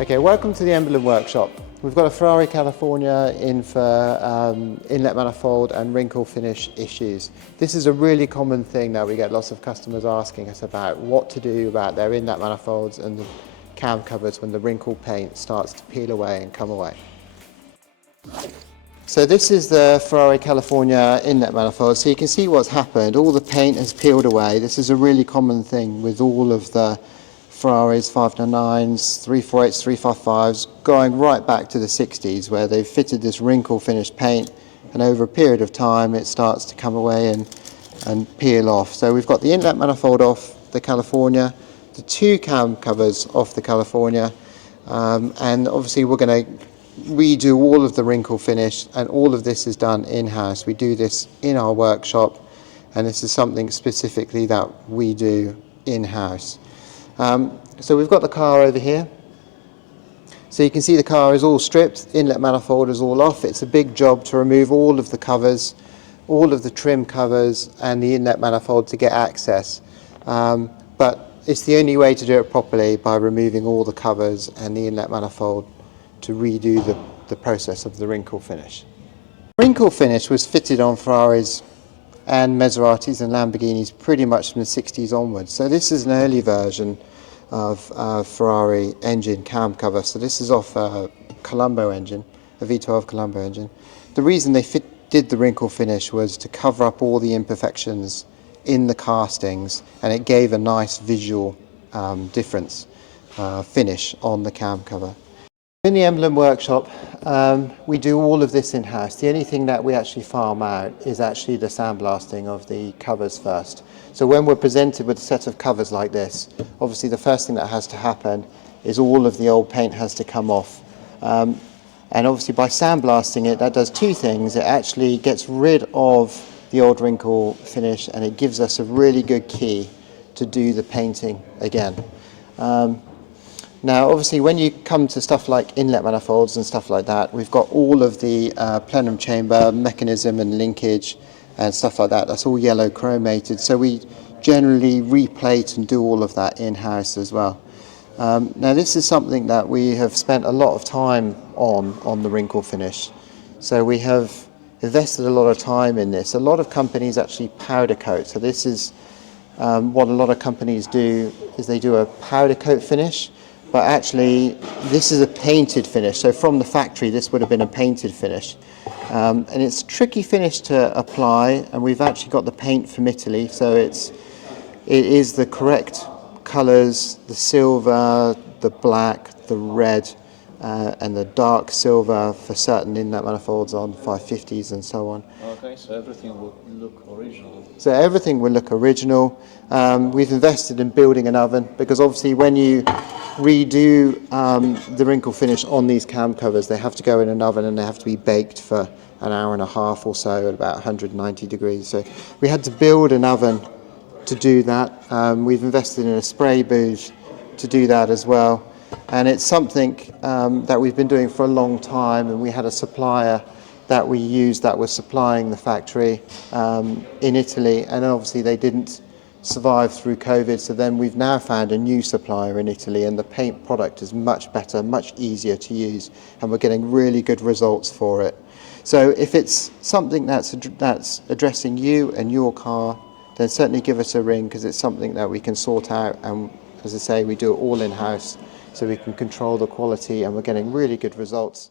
Okay, welcome to the Emblem workshop. We've got a Ferrari California in for inlet manifold and wrinkle finish issues. This is a really common thing that we get lots of customers asking us about what to do about their inlet manifolds and the cam covers when the wrinkle paint starts to peel away and come away. So this is the Ferrari California inlet manifold. So you can see what's happened. All the paint has peeled away. This is a really common thing with all of the Ferraris, 599s, 348s, 355s, going right back to the 60s where they've fitted this wrinkle finished paint, and over a period of time it starts to come away and peel off. So we've got the inlet manifold off the California, the two cam covers off the California, and obviously we're going to redo all of the wrinkle finish, and all of this is done in-house. We do this in our workshop, and this is something specifically that we do in-house. So we've got the car over here. So you can see the car is all stripped, inlet manifold is all off. It's a big job to remove all of the covers, all of the trim covers and the inlet manifold to get access. But it's the only way to do it properly, by removing all the covers and the inlet manifold to redo the process of the wrinkle finish. Wrinkle finish was fitted on Ferraris and Maseratis and Lamborghinis pretty much from the 60s onwards. So this is an early version of Ferrari engine cam cover. So this is off a Colombo engine, a V12 Colombo engine. The reason they did the wrinkle finish was to cover up all the imperfections in the castings, and it gave a nice visual difference finish on the cam cover. In the Emblem workshop, we do all of this in-house. The only thing that we actually farm out is actually the sandblasting of the covers first. So when we're presented with a set of covers like this, obviously the first thing that has to happen is all of the old paint has to come off. And obviously by sandblasting it, that does two things. It actually gets rid of the old wrinkle finish, and it gives us a really good key to do the painting again. Now obviously when you come to stuff like inlet manifolds and stuff like that, we've got all of the plenum chamber mechanism and linkage and stuff like that. That's all yellow chromated, so we generally replate and do all of that in-house as well. Now this is something that we have spent a lot of time on the wrinkle finish. So we have invested a lot of time in this. A lot of companies actually powder coat. So this is what a lot of companies do, is they do a powder coat finish. But actually, this is a painted finish. So from the factory, this would have been a painted finish. And it's a tricky finish to apply, and we've actually got the paint from Italy. So it is the correct colours, the silver, the black, the red, and the dark silver for certain inlet manifolds on 550s and so on. Okay, so everything will look original. So everything will look original. We've invested in building an oven, because obviously when you redo the wrinkle finish on these cam covers, they have to go in an oven and they have to be baked for an hour and a half or so at about 190 degrees. So we had to build an oven to do that. We've invested in a spray booth to do that as well. And it's something that we've been doing for a long time, and we had a supplier that we used that was supplying the factory in Italy, and then obviously they didn't survive through COVID, so then we've now found a new supplier in Italy, and the paint product is much better, much easier to use, and we're getting really good results for it. So if it's something that's addressing you and your car, then certainly give us a ring, because it's something that we can sort out, and as I say, we do it all in-house, so we can control the quality, and we're getting really good results.